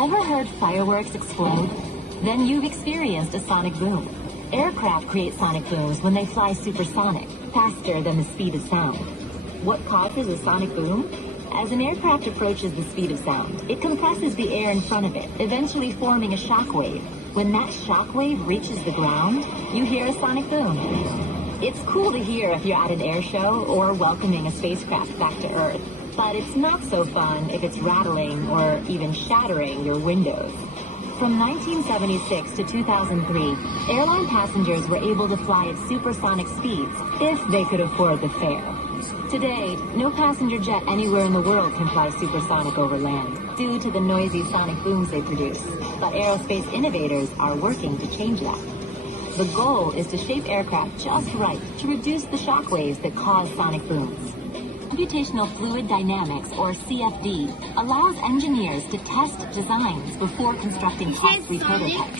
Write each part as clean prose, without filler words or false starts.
Ever heard fireworks explode? Then you've experienced a sonic boom. Aircraft create sonic booms when they fly supersonic, faster than the speed of sound. What causes a sonic boom? As an aircraft approaches the speed of sound, it compresses the air in front of it, eventually forming a shock wave. When that shock wave reaches the ground, you hear a sonic boom. It's cool to hear if you're at an air show or welcoming a spacecraft back to Earth, but it's not so fun if it's rattling or even shattering your windows. From 1976 to 2003, airline passengers were able to fly at supersonic speeds if they could afford the fare. Today, no passenger jet anywhere in the world can fly supersonic over land due to the noisy sonic booms they produce. But aerospace innovators are working to change that. The goal is to shape aircraft just right to reduce the shock waves that cause sonic booms. Computational fluid dynamics, or CFD, allows engineers to test designs before constructing costly prototypes.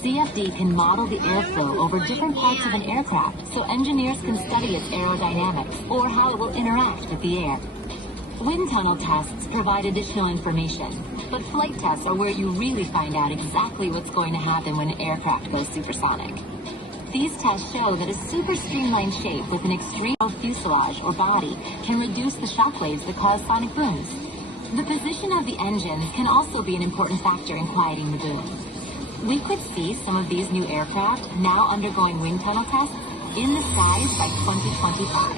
CFD can model the airflow over different parts of an aircraft so engineers can study its aerodynamics or how it will interact with the air. Wind tunnel tests provide additional information, but flight tests are where you really find out exactly what's going to happen when an aircraft goes supersonic. These tests show that a super streamlined shape with an extreme fuselage or body can reduce the shock waves that cause sonic booms. The position of the engines can also be an important factor in quieting the booms. We could see some of these new aircraft now undergoing wind tunnel tests in the skies by 2025.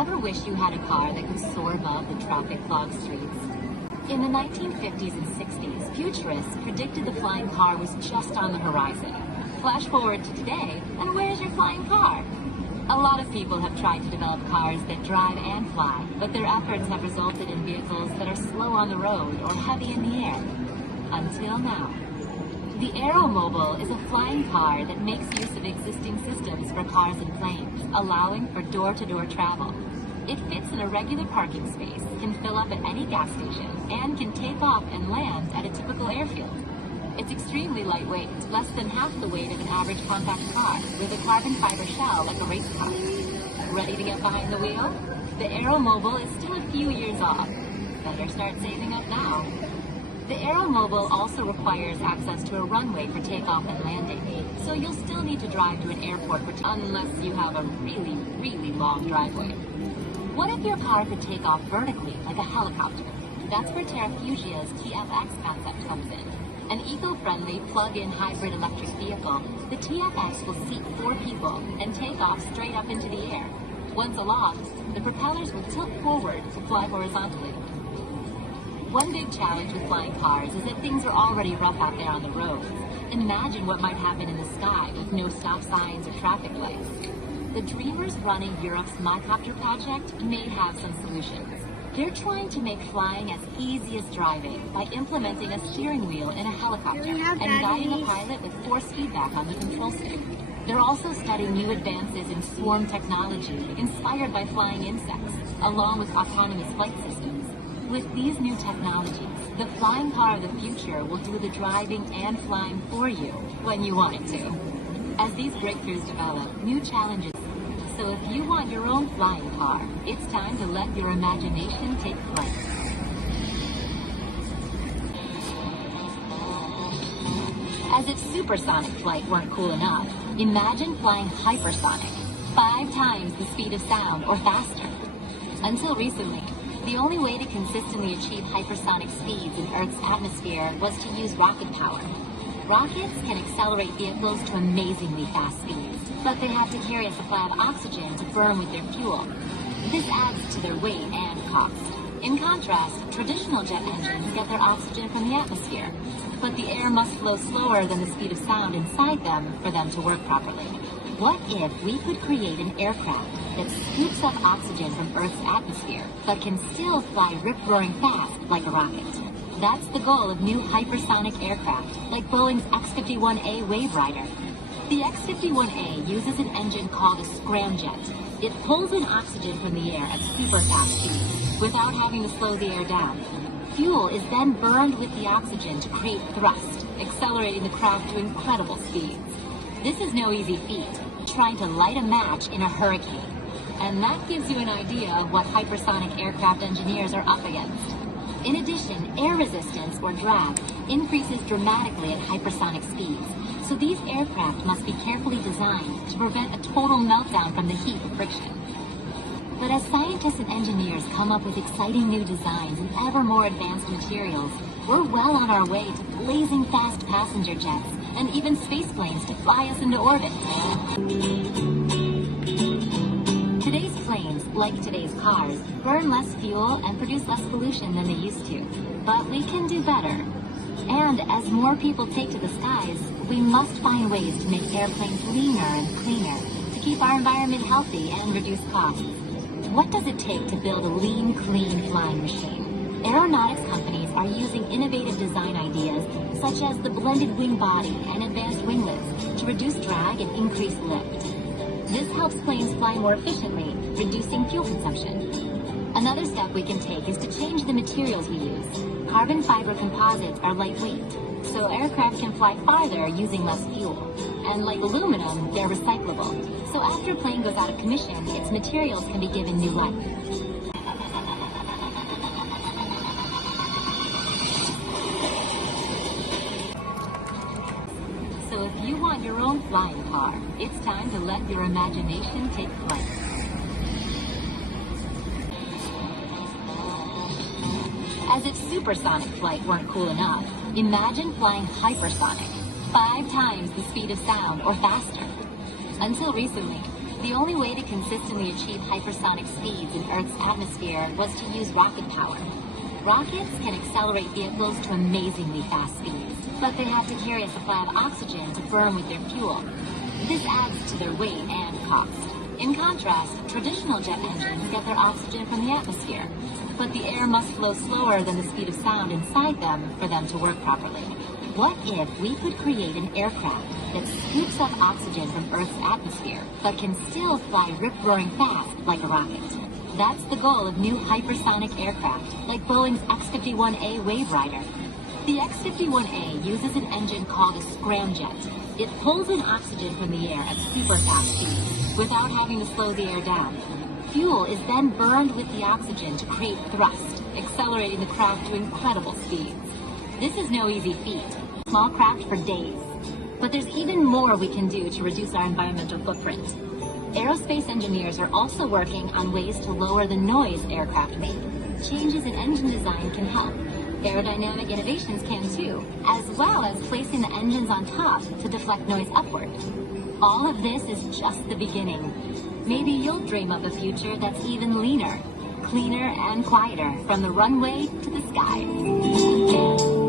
Ever wish you had a car that could soar above the traffic clogged streets? In the 1950s and 60s, futurists predicted the flying car was just on the horizon. Flash forward to today, and where's your flying car? A lot of people have tried to develop cars that drive and fly, but their efforts have resulted in vehicles that are slow on the road or heavy in the air. Until now. The Aeromobile is a flying car that makes use of existing systems for cars and planes, allowing for door-to-door travel. It fits in a regular parking space, can fill up at any gas station, and can take off and land at a typical airfield. It's extremely lightweight, less than half the weight of an average compact car, with a carbon fiber shell like a race car. Ready to get behind the wheel? The Aeromobile is still a few years off. Better start saving up now. The Aeromobile also requires access to a runway for takeoff and landing, so you'll still need to drive to an airport unless you have a really, really long driveway. What if your car could take off vertically like a helicopter? That's where TerraFugia's TFX concept comes in. An eco-friendly plug-in hybrid electric vehicle, the TFX will seat 4 people and take off straight up into the air. Once aloft, the propellers will tilt forward to fly horizontally. One big challenge with flying cars is that things are already rough out there on the roads. Imagine what might happen in the sky with no stop signs or traffic lights. The dreamers running Europe's MyCopter project may have some solutions. They're trying to make flying as easy as driving by implementing a steering wheel in a helicopter and guiding a pilot with force feedback on the control stick. They're also studying new advances in swarm technology inspired by flying insects, along with autonomous flight systems. With these new technologies, the flying car of the future will do the driving and flying for you when you want it to. As these breakthroughs develop, new challenges. So if you want your own flying car, it's time to let your imagination take flight. As if supersonic flight weren't cool enough, imagine flying hypersonic, 5 times the speed of sound or faster. Until recently, the only way to consistently achieve hypersonic speeds in Earth's atmosphere was to use rocket power. Rockets can accelerate vehicles to amazingly fast speeds, but they have to carry a supply of oxygen to burn with their fuel. This adds to their weight and cost. In contrast, traditional jet engines get their oxygen from the atmosphere, but the air must flow slower than the speed of sound inside them for them to work properly. What if we could create an aircraft that scoops up oxygen from Earth's atmosphere, but can still fly rip-roaring fast like a rocket? That's the goal of new hypersonic aircraft, like Boeing's X-51A Wave Rider. The X-51A uses an engine called a scramjet. It pulls in oxygen from the air at super fast speeds, without having to slow the air down. Fuel is then burned with the oxygen to create thrust, accelerating the craft to incredible speeds. This is no easy feat, trying to light a match in a hurricane. And that gives you an idea of what hypersonic aircraft engineers are up against. In addition, air resistance, or drag, increases dramatically at hypersonic speeds, so these aircraft must be carefully designed to prevent a total meltdown from the heat of friction. But as scientists and engineers come up with exciting new designs and ever more advanced materials, we're well on our way to blazing fast passenger jets and even space planes to fly us into orbit. Today's planes, like today's cars, burn less fuel and produce less pollution than they used to. But we can do better. And as more people take to the skies, we must find ways to make airplanes leaner and cleaner to keep our environment healthy and reduce costs. What does it take to build a lean, clean flying machine? Aeronautics companies are using innovative design ideas such as the blended wing body and advanced winglets to reduce drag and increase lift. This helps planes fly more efficiently, reducing fuel consumption. Another step we can take is to change the materials we use. Carbon fiber composites are lightweight, so aircraft can fly farther using less fuel. And like aluminum, they're recyclable. So after a plane goes out of commission, its materials can be given new life. So if you want your own flying car, it's time to let your imagination take flight. As if supersonic flight weren't cool enough, imagine flying hypersonic, 5 times the speed of sound or faster. Until recently, the only way to consistently achieve hypersonic speeds in Earth's atmosphere was to use rocket power. Rockets can accelerate vehicles to amazingly fast speeds, but they have to carry a supply of oxygen to burn with their fuel. This adds to their weight and cost. In contrast, traditional jet engines get their oxygen from the atmosphere, but the air must flow slower than the speed of sound inside them for them to work properly. What if we could create an aircraft that scoops up oxygen from Earth's atmosphere, but can still fly rip-roaring fast like a rocket? That's the goal of new hypersonic aircraft, like Boeing's X-51A Wave Rider. The X-51A uses an engine called a scramjet. It pulls in oxygen from the air at super fast speeds, without having to slow the air down. Fuel is then burned with the oxygen to create thrust, accelerating the craft to incredible speeds. This is no easy feat. Small craft for days. But there's even more we can do to reduce our environmental footprint. Aerospace engineers are also working on ways to lower the noise aircraft make. Changes in engine design can help. Aerodynamic innovations can too, as well as placing the engines on top to deflect noise upward. All of this is just the beginning. Maybe you'll dream of a future that's even leaner, cleaner, and quieter from the runway to the skies.